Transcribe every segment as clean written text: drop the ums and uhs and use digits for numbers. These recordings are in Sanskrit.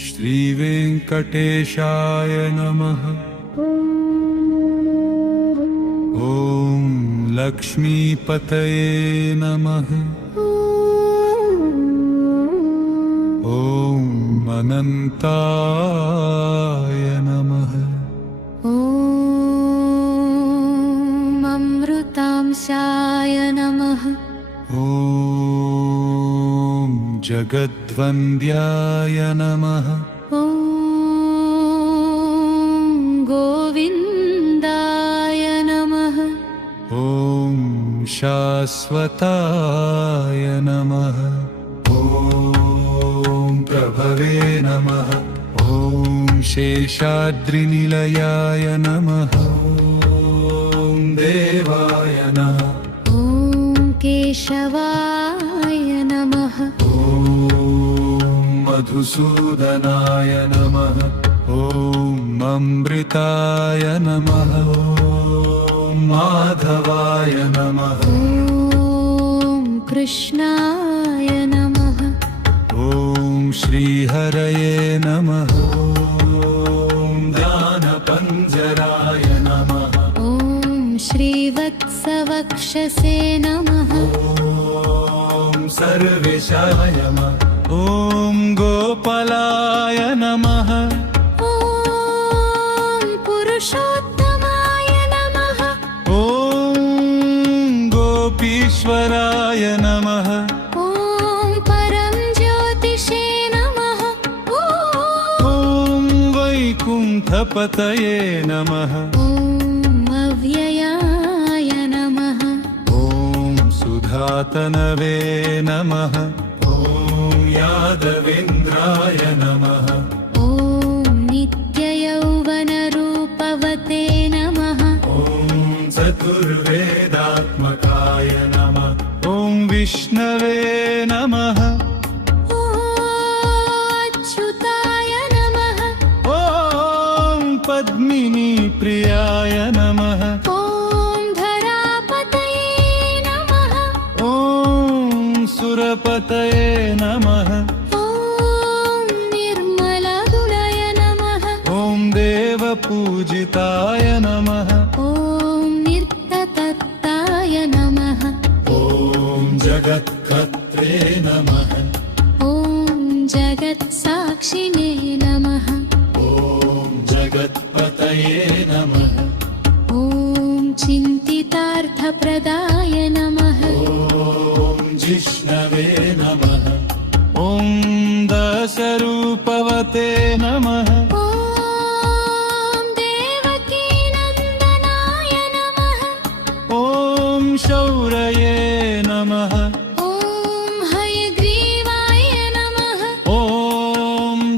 श्रीवेङ्कटेशाय नमः। ॐ लक्ष्मीपतये नमः। ॐ अनन्ताय नमः। ॐ अमृतांशाय नमः। ॐ जगद्वन्द्याय नमः। ॐ गोविन्दाय नमः। ॐ शाश्वताय नमः। ॐ प्रभवे नमः। ॐ शेषाद्रिनिलयाय नमः। ॐ देवाय नमः। ॐ केशवाय नमः। ॐ मधुसूदनाय नमः। ॐ अमृताय नमः। ॐ माधवाय नमः। ॐ कृष्णाय नमः। ॐ श्रीहरये नमः। ॐ ज्ञानपञ्जराय नमः। ॐ श्रीवत्सवक्षसे नमः। ॐ सर्वेशाय नमः। ॐ गोपालाय नमः। ॐ पुरुषोत्तमाय नमः। ॐ गोपीश्वराय नमः। ॐ परं ज्योतिषे नमः। ॐ वैकुण्ठपतये नमः। ॐ अव्ययाय नमः। ॐ सुधातनवे नमः। ॐ यादवेन्द्राय नमः। ॐ नित्ययौवनरूपवते नमः। ॐ चतुर्वेदात्मकाय नमः। ॐ विष्णवे नमः। ॐ अच्युताय नमः। ॐ पद्मिनीप्रियाय नमः। ॐ धरापतये नमः। ॐ सुरपतये नमः। ॐ निर्मलदुलय नमः। ॐ देवपूजिताय नमः। ॐ निर्ततत्ताय नमः। ॐ जगत्कर्त्रे नमः। ॐ जगत्साक्षिणे नमः। ॐ जगत्पतये नमः। ॐ चिन्तितार्थप्रदाय नमः। ॐ जिष्णवे नमः। ॐ दशरूपवते नमः। ॐ देवकीनन्दनाय नमः। ॐ शौर्ये नमः। ॐ हयग्रीवाय नमः। ॐ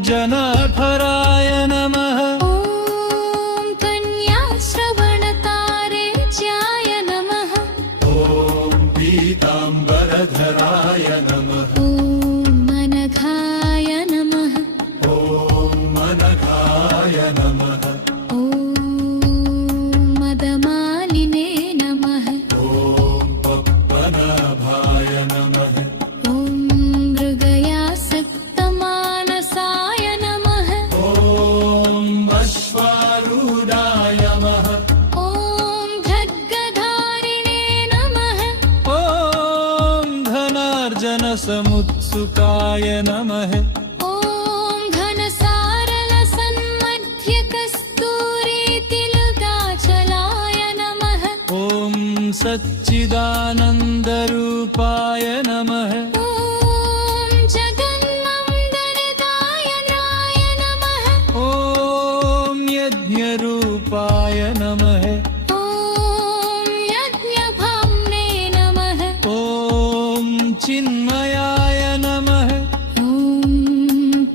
जनार्दनाय नमः। ॐ कन्याश्रवणतारेच्याय नमः। ॐ पीताम्बरधराय नमः। ॐ मनघाय नमः। ॐ मनघाय नमः। ॐ मदमालिने नमः। ॐ पद्मनाभाय नमः। ॐ मृगयासक्तमानसाय नमः। ॐ अश्वारूढाय नमः। ॐ खड्गधारिणे नमः। ॐ धनार्जनसमुत्सुकाय नमः। ॐ घनसारलसन्मध्यकस्तूरीतिलकाचलाय नमः। ॐ सच्चिदानन्दरूपाय नमः। ॐ जगन्मङ्गलदायकाय नमः। ॐ यज्ञरूपाय नमः। ॐ यज्ञभाम्ने नमः। ॐ चिन्मयाय नमः। ॐ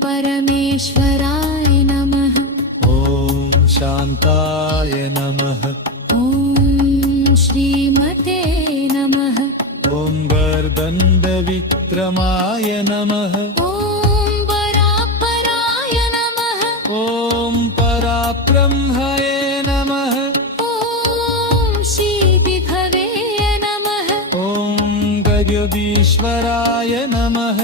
परमेश्वराय नमः। ॐ शान्ताय नमः। ॐ श्रीमते नमः। ॐ वरदण्डविक्रमाय नमः। ॐ परापराय नमः। ॐ पराब्रह्मणे नमः। ॐ श्रीविभवे नमः। ॐ गजबीश्वराय नमः।